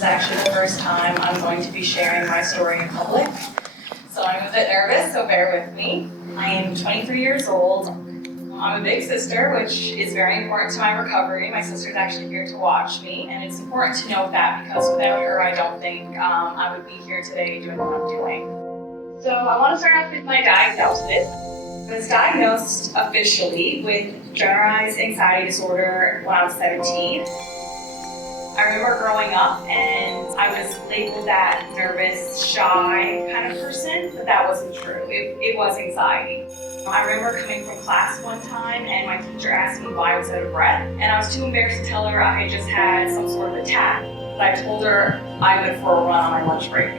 is actually the first time I'm going to be sharing my story in public. So I'm a bit nervous, so bear with me. I am 23 years old. I'm a big sister, which is very important to my recovery. My sister's actually here to watch me, and it's important to note that because without her, I don't think I would be here today doing what I'm doing. So I want to start off with my diagnosis. I was diagnosed officially with generalized anxiety disorder when I was 17. I remember growing up and I was labeled that nervous, shy kind of person, but that wasn't true. It was anxiety. I remember coming from class one time and my teacher asked me why I was out of breath, and I was too embarrassed to tell her I had just had some sort of attack. But I told her I went for a run on my lunch break.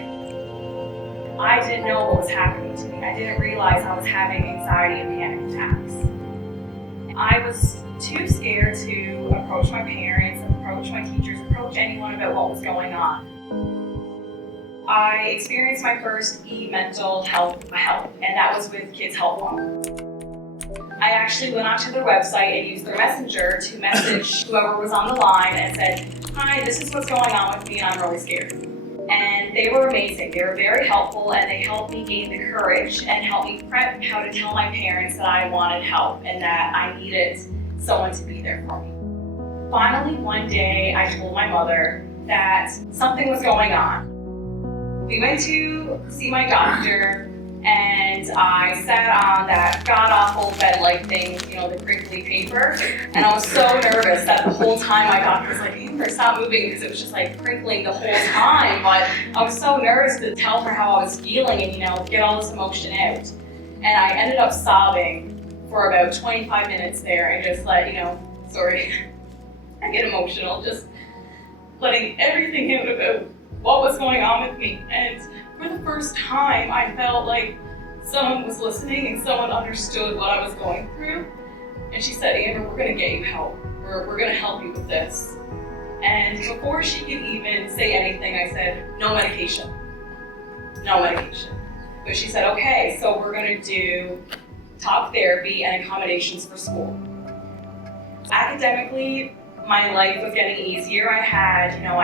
I didn't know what was happening to me. I didn't realize I was having anxiety and panic attacks. I was too scared to approach my parents, approach my teachers, approach anyone about what was going on. I experienced my first mental health help, and that was with Kids Help Phone. I actually went onto their website and used their messenger to message whoever was on the line and said, "Hi, this is what's going on with me and I'm really scared." And they were amazing. They were very helpful and they helped me gain the courage and helped me prep how to tell my parents that I wanted help and that I needed someone to be there for me. Finally, one day, I told my mother that something was going on. We went to see my doctor, and I sat on that god-awful bed-like thing, the crinkly paper, and I was so nervous that the whole time my doctor was like, "Amber, stop moving," because it was just like crinkling the whole time, but I was so nervous to tell her how I was feeling and, get all this emotion out. And I ended up sobbing for about 25 minutes there and just sorry, I get emotional, just letting everything out about what was going on with me. And for the first time, I felt like someone was listening and someone understood what I was going through. And she said, "Amber, we're gonna get you help. We're gonna help you with this." And before she could even say anything, I said, "No medication, no medication." But she said, "Okay, so we're gonna do talk therapy and accommodations for school." Academically, my life was getting easier. I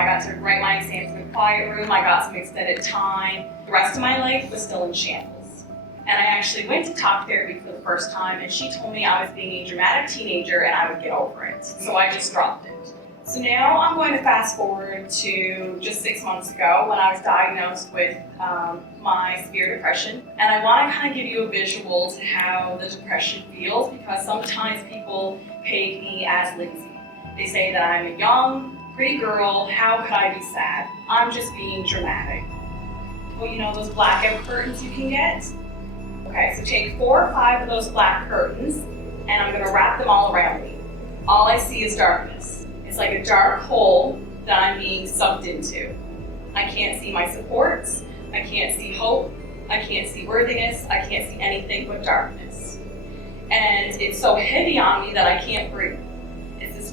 got to write my exams in a quiet room. I got some extended time. The rest of my life was still in shambles. And I actually went to talk therapy for the first time, and she told me I was being a dramatic teenager and I would get over it. So I just dropped it. So now I'm going to fast forward to just 6 months ago when I was diagnosed with my severe depression. And I want to kind of give you a visual to how the depression feels, because sometimes people peg me as lazy. They say that I'm a young, pretty girl, how could I be sad? I'm just being dramatic. Well, those blackout curtains you can get? Okay, so take 4 or 5 of those black curtains, and I'm gonna wrap them all around me. All I see is darkness. It's like a dark hole that I'm being sucked into. I can't see my supports, I can't see hope, I can't see worthiness, I can't see anything but darkness. And it's so heavy on me that I can't breathe.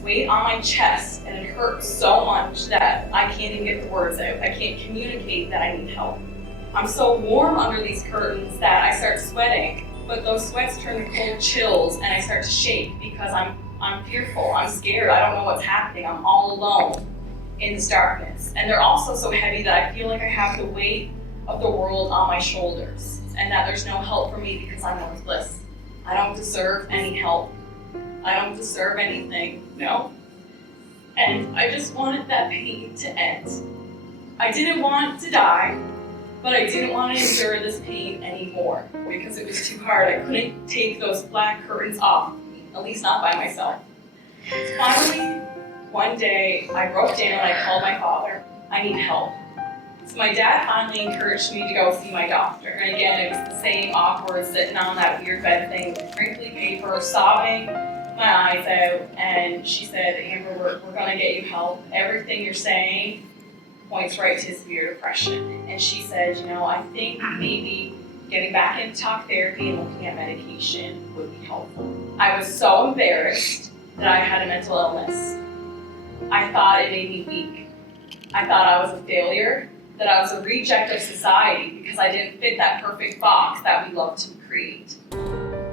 Weight on my chest, and it hurts so much that I can't even get the words out. I can't communicate that I need help. I'm so warm under these curtains that I start sweating, but those sweats turn to cold chills and I start to shake because I'm fearful, I'm scared, I don't know what's happening, I'm all alone in this darkness. And they're also so heavy that I feel like I have the weight of the world on my shoulders and that there's no help for me because I'm worthless. I don't deserve any help. I don't deserve anything, no. And I just wanted that pain to end. I didn't want to die, but I didn't want to endure this pain anymore because it was too hard. I couldn't take those black curtains off, at least not by myself. Finally, one day, I broke down and I called my father. I need help. So my dad finally encouraged me to go see my doctor. And again, it was the same awkward sitting on that weird bed thing with crinkly paper, sobbing my eyes out, and she said, "Amber, we're gonna get you help. Everything you're saying points right to severe depression." And she said, "I think maybe getting back into talk therapy and looking at medication would be helpful." I was so embarrassed that I had a mental illness. I thought it made me weak. I thought I was a failure, that I was a reject of society because I didn't fit that perfect box that we love to create.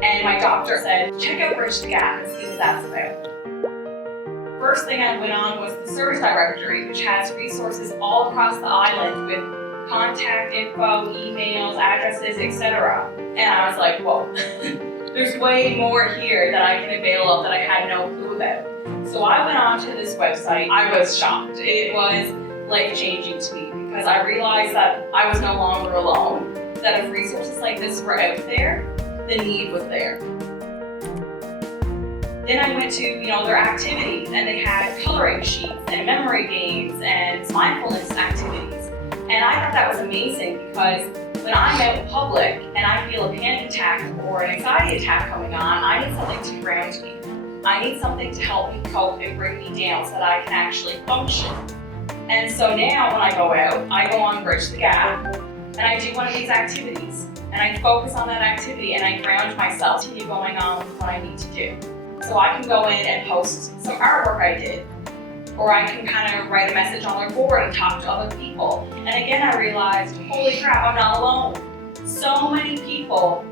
And my doctor said, "Check out Bridge the Gap and see what that's about." first thing I went on was the service directory, which has resources all across the island with contact info, emails, addresses, etc. And I was like, whoa, there's way more here that I can avail of that I had no clue about. So I went on to this website. I was shocked. It was life-changing to me because I realized that I was no longer alone, that if resources like this were out there, the need was there. Then I went to, their activities, and they had coloring sheets and memory games and mindfulness activities. And I thought that was amazing because when I'm out in public and I feel a panic attack or an anxiety attack coming on, I need something to ground me. I need something to help me cope and bring me down so that I can actually function. And so now when I go out, I go on Bridge the Gap and I do one of these activities. And I focus on that activity and I ground myself to keep going on with what I need to do. So I can go in and post some artwork I did, or I can kind of write a message on their board and talk to other people. And again, I realized, holy crap, I'm not alone. So many people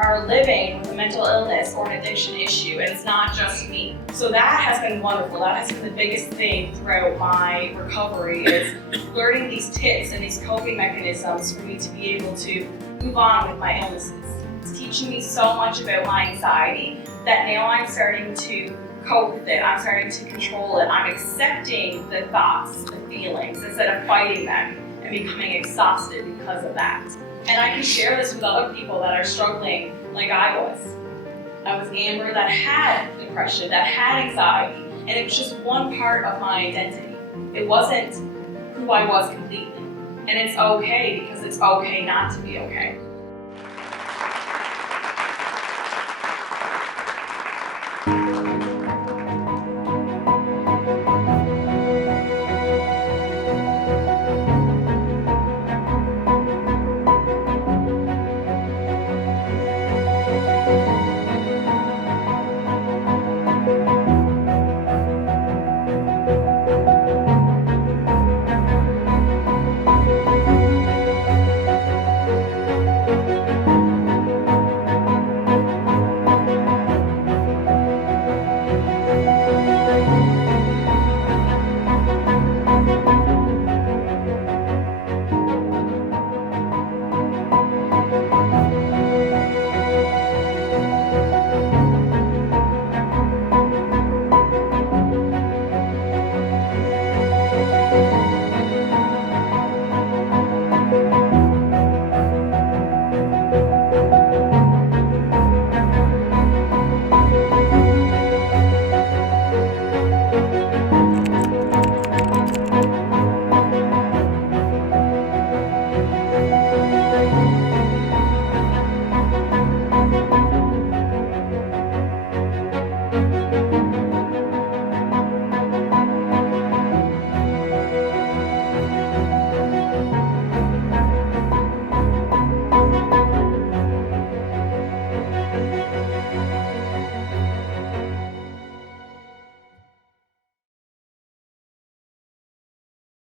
are living with a mental illness or an addiction issue, and it's not just me. So that has been wonderful. That has been the biggest thing throughout my recovery, is learning these tips and these coping mechanisms for me to be able to move on with my illnesses. It's teaching me so much about my anxiety that now I'm starting to cope with it. I'm starting to control it. I'm accepting the thoughts, the feelings, instead of fighting them and becoming exhausted because of that. And I can share this with other people that are struggling like I was. I was Amber that had depression, that had anxiety, and it was just one part of my identity. It wasn't who I was completely. And it's okay, because it's okay not to be okay.